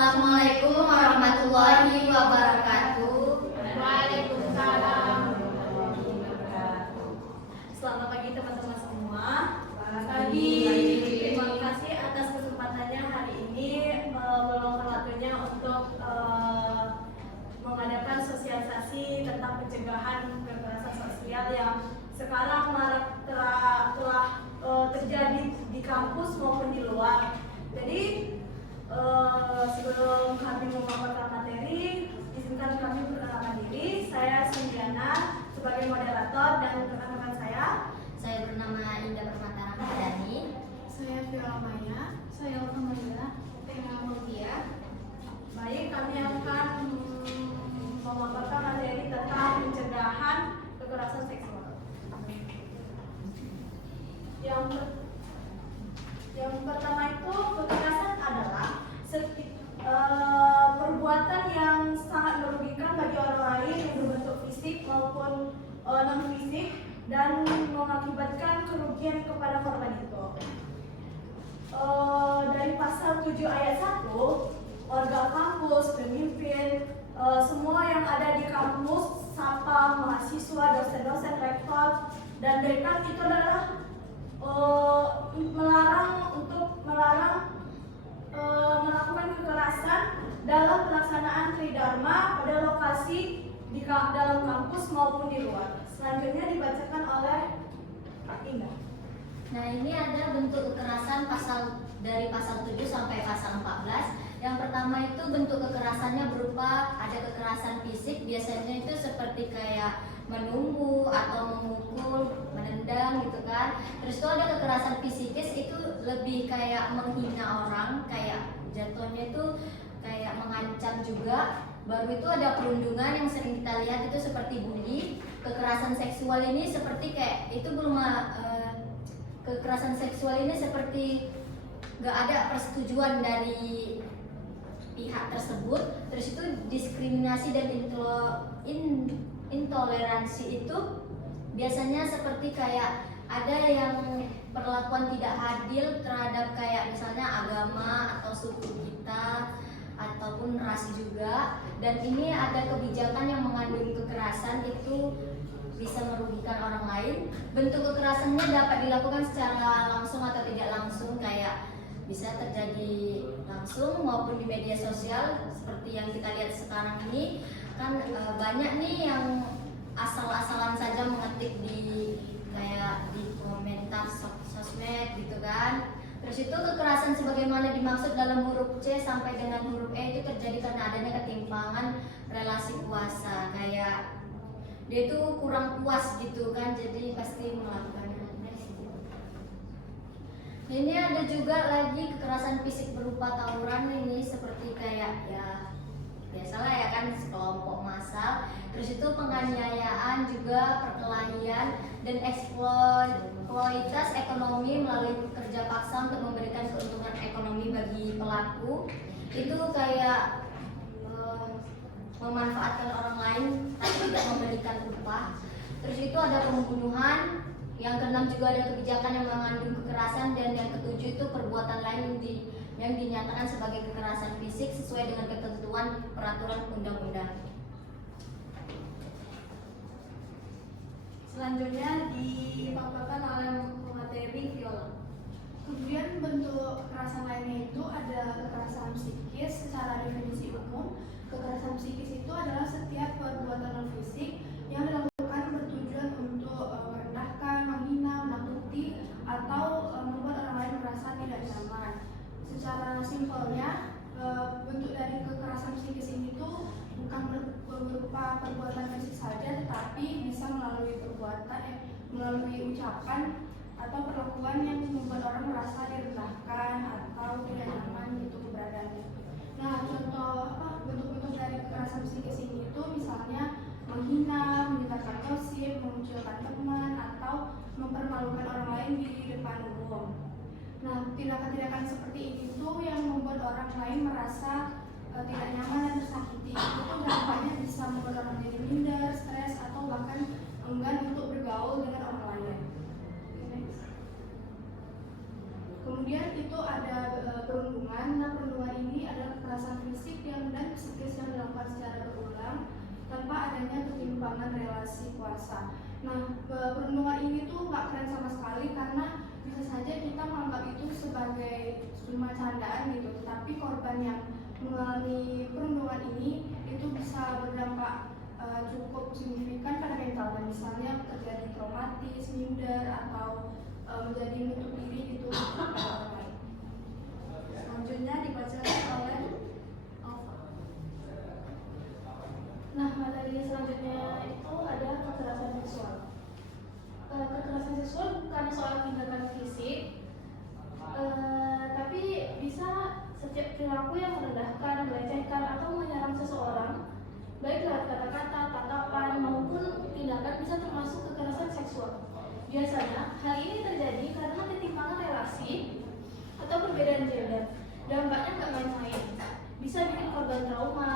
Assalamualaikum warahmatullahi wabarakatuh. Waalaikumsalam. Selamat pagi teman-teman semua. Pagi. Terima kasih atas kesempatannya hari ini meluangkan waktunya untuk mengadakan sosialisasi tentang pencegahan kekerasan sosial yang sekarang telah terjadi di kampus maupun di luar. Jadi sebelum kami memaparkan materi, izinkan kami perkenalkan diri. Saya Sindiana sebagai moderator dan rekan-rekan saya. Saya bernama Indah Permata Ramadhani. Saya Viola Maya. Saya Alhamdulillah. Tengah Mutia. Baik, kami akan memaparkan materi tentang pencegahan kekerasan seksual. Yang pertama itu, kekerasan adalah perbuatan yang sangat merugikan bagi orang lain yang berbentuk fisik maupun non fisik dan mengakibatkan kerugian kepada korban itu. Dari pasal 7 ayat 1, warga kampus, pemimpin, semua yang ada di kampus, satpam, mahasiswa, dosen-dosen, rektor, dan dekan itu adalah melarang melakukan kekerasan dalam pelaksanaan tridharma pada lokasi di dalam kampus maupun di luar. Selanjutnya dibacakan oleh Indah. Nah, ini ada bentuk kekerasan dari pasal 7 sampai pasal 14. Yang pertama itu bentuk kekerasannya berupa ada kekerasan fisik, biasanya itu seperti kayak menunggu atau memukul, menendang gitu kan. Terus itu ada kekerasan psikis, itu lebih kayak menghina orang, kayak jatuhnya itu kayak mengancam juga. Baru itu ada perundungan yang sering kita lihat itu seperti bully. Kekerasan seksual ini seperti kayak itu belum kekerasan seksual ini seperti gak ada persetujuan dari pihak tersebut. Terus itu diskriminasi dan intoleransi itu biasanya seperti kayak ada yang perlakuan tidak adil terhadap kayak misalnya agama atau suku kita ataupun ras juga. Dan ini ada kebijakan yang mengandung kekerasan itu bisa merugikan orang lain. Bentuk kekerasannya dapat dilakukan secara langsung atau tidak langsung, kayak bisa terjadi langsung maupun di media sosial seperti yang kita lihat sekarang ini kan. Banyak nih yang asal-asalan saja mengetik di kayak di komentar sosmed gitu kan. Terus itu kekerasan sebagaimana dimaksud dalam huruf C sampai dengan huruf E itu terjadi karena adanya ketimpangan relasi kuasa, kayak dia itu kurang puas gitu kan, jadi pasti melakukannya. Ini ada juga lagi kekerasan fisik berupa tawuran, ini seperti kayak ya biasalah ya kan, sekelompok massal. Terus itu penganiayaan juga, perkelahian dan eksploitasi ekonomi melalui kerja paksa untuk memberikan keuntungan ekonomi bagi pelaku. Itu kayak memanfaatkan orang lain tapi tidak memberikan upah. Terus itu ada pembunuhan. Yang keenam juga ada kebijakan yang mengandung kekerasan. Dan yang ketujuh itu perbuatan lain yang dinyatakan sebagai kekerasan fisik sesuai dengan ketentuan peraturan undang-undang. Selanjutnya dipaparkan oleh materi Viola. Kemudian bentuk kekerasan lainnya itu ada kekerasan psikis. Secara definisi umum, kekerasan psikis itu adalah setiap perbuatan non fisik yang dilakukan bertujuan untuk merendahkan, menghina, menakuti, atau membuat orang lain merasa tidak nyaman. Secara simpelnya, bentuk dari kekerasan psikis ini tuh bukan berupa perbuatan fisik saja, tetapi bisa melalui melalui ucapan atau perlakuan yang membuat orang merasa direndahkan atau tidak nyaman gitu keberadaannya. Nah, contoh bentuk-bentuk dari kekerasan psikis ini itu misalnya menghina, menyebarkan gosip, memunculkan teman, atau mempermalukan orang lain di depan umum. Nah, tindakan-tindakan seperti ini tuh yang membuat orang lain merasa tidak nyaman dan tersakiti. Itu dampaknya bisa membuat orang jadi minder, stres, atau bahkan enggan untuk bergaul dengan orang lain. Kemudian Kemudian itu ada perundungan. Nah, perundungan ini adalah kekerasan fisik dan psikis yang dilakukan secara berulang tanpa adanya ketimpangan relasi kuasa. Nah, perundungan ini tuh nggak keren sama sekali karena bisa saja kita menganggap itu sebagai cuma candaan gitu, tetapi korban yang mengalami perundungan ini itu bisa berdampak cukup signifikan pada mentalnya, misalnya terjadi traumatis, minder, atau menjadi menutup diri gitu pada orang lain. Selanjutnya dibacakan oleh Alfa. Nah, materi selanjutnya itu ada kekerasan seksual. Kekerasan seksual bukan soal tindakan fisik, tapi bisa setiap perilaku yang merendahkan, melecehkan, atau menyerang seseorang, baik lewat kata-kata, tatapan, maupun tindakan bisa termasuk kekerasan seksual. Biasanya, hal ini terjadi karena ketimpangan relasi atau perbedaan gender. Dampaknya nggak main-main. Bisa bikin korban trauma,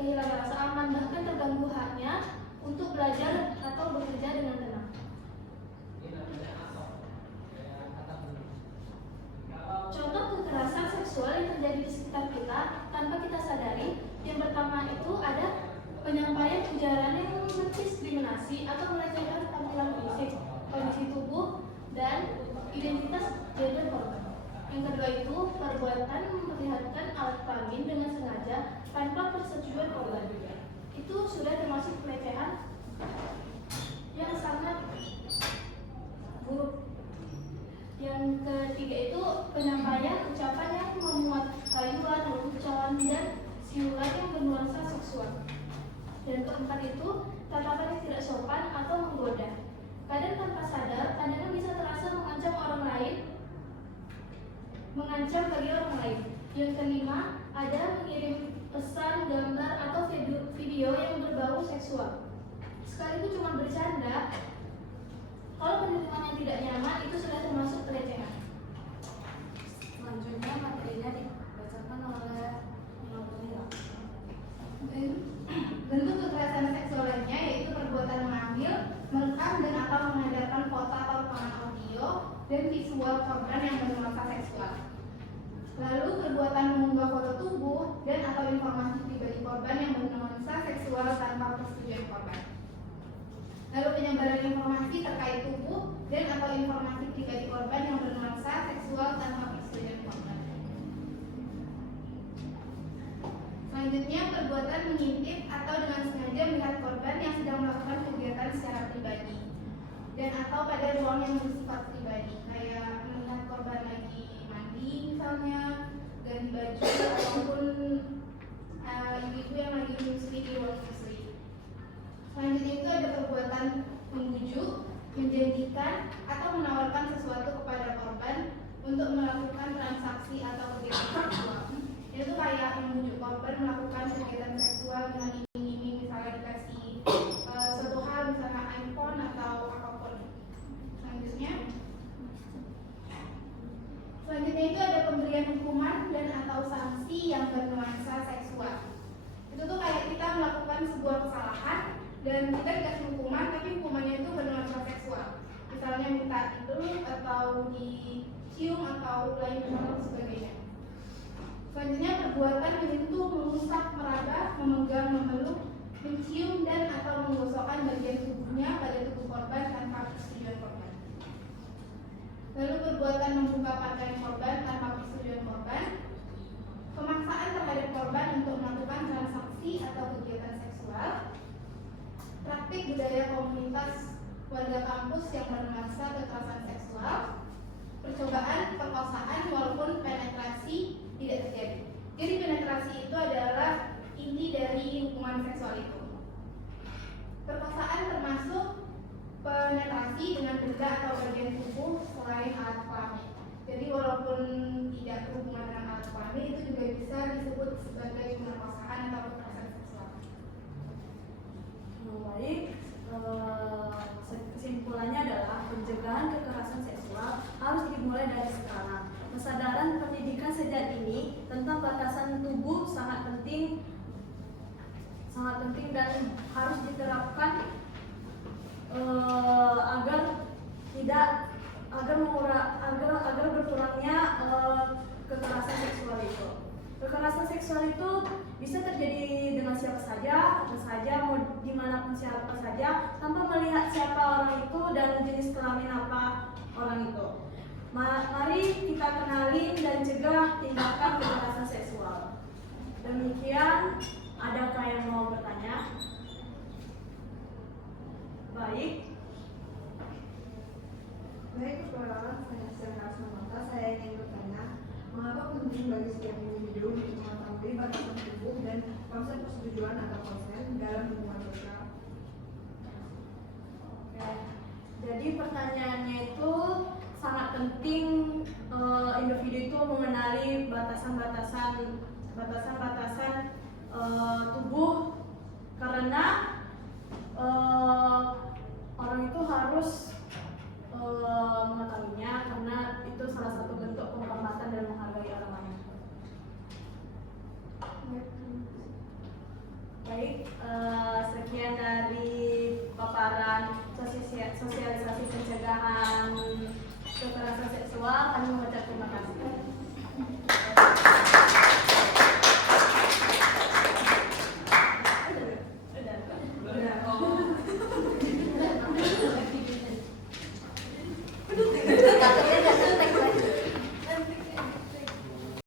kehilangan rasa aman, bahkan terganggu haknya untuk belajar atau bekerja dengan tenang. Contoh kekerasan seksual yang terjadi di sekitar kita tanpa kita sadari, yang pertama itu ada penyampaian ujaran yang mendiskriminasi atau melecehkan tampilan fisik, kondisi tubuh, dan identitas gender korban. Yang kedua itu perbuatan memperlihatkan alat kelamin dengan sengaja tanpa persetujuan korban. Itu sudah termasuk pelecehan yang sangat buruk. Yang ketiga itu penyampaian ucapan yang memuat rayuan, lelucon, dan siulan yang bernuansa seksual. Dan keempat itu tatapan yang tidak sopan atau menggoda. Kadang tanpa sadar, pandangan bisa terasa mengancam orang lain, mengancam bagi orang lain. Yang kelima, ada mengirim pesan, gambar, atau video yang berbau seksual. Sekalipun cuma bercanda, kalau penerimaan yang tidak nyaman itu sudah termasuk pelecehan. Selanjutnya materinya dibacakan oleh Nurul. Bentuk kekerasan seksual lainnya yaitu perbuatan mengambil, merekam, dan atau mengedarkan foto atau rekaman audio dan visual korban yang bernuansa seksual. Lalu perbuatan mengunggah foto tubuh dan atau informasi pribadi korban yang bernuansa seksual tanpa persetujuan korban. Lalu penyebaran informasi terkait tubuh dan atau informasi pribadi korban yang bernuansa seksual tanpa persetujuan korban. Selanjutnya, perbuatan mengintip atau dengan sengaja melihat korban yang sedang melakukan kegiatan secara pribadi dan atau pada ruang yang bersifat pribadi, kayak melihat korban lagi mandi misalnya, ganti baju, ataupun ibu-ibu yang lagi menyusui di ruang menyusui. Selanjutnya itu ada perbuatan membujuk, menjanjikan, atau menawarkan sesuatu kepada korban untuk melakukan transaksi atau kegiatan seksual. Itu kayak membujuk korban melakukan kegiatan seksual dengan iming-iming, misalnya dikasih suatu hal, misalnya iPhone atau apapun. Selanjutnya itu ada pemberian hukuman dan atau sanksi yang bernuansa seksual. Itu tuh kayak kita melakukan sebuah kesalahan dan kita dikasih hukuman, tapi hukumannya itu bernuansa seksual. Misalnya minta dipeluk atau dicium atau lain sebagainya. Selanjutnya perbuatan menyentuh, mengusap, meraba, memegang, memeluk, mencium, dan atau menggosokkan bagian tubuhnya pada tubuh korban tanpa persetujuan korban. Lalu perbuatan membuka pakaian korban tanpa persetujuan korban, pemaksaan terhadap korban untuk melakukan transaksi atau kegiatan seksual, praktik budaya komunitas warga kampus yang bernuansa kekerasan seksual, percobaan perkosaan walaupun penetrasi tidak terjadi. Jadi penetrasi itu adalah inti dari hubungan seksual itu. Perkosaan termasuk penetrasi dengan benda atau bagian tubuh selain alat kelamin. Jadi walaupun tidak berhubungan dengan alat kelamin, itu juga bisa disebut sebagai pemerkosaan atau kekerasan seksual. Baik, kesimpulannya adalah pencegahan kekerasan seksual harus dimulai dari sekarang. Kesadaran pendidikan sejak dini tentang batasan tubuh sangat penting dan harus diterapkan agar tidak agar berkurangnya kekerasan seksual itu. Kekerasan seksual itu bisa terjadi dengan siapa saja, kapan saja, mau dimanapun siapa saja, tanpa melihat siapa orang itu dan jenis kelamin apa orang itu. Mari kita kenali dan cegah tindakan kekerasan seksual. Demikian, adakah yang mau bertanya? Baik. Baik, perkenalkan saya Sandra Samanta. Saya ingin bertanya, mengapa penting bagi setiap individu untuk mengetahui batasan tubuh dan konsep persetujuan atau konsen dalam hubungan sosial? Oke. Jadi pertanyaannya itu sangat penting individu itu mengenali batasan-batasan tubuh karena orang itu harus mengetahuinya karena itu salah satu bentuk penghormatan dan menghargai orang lain. Baik, sekian dari paparan sosialisasi pencegahan kekerasan seksual. Kami mengucapkan terima kasih.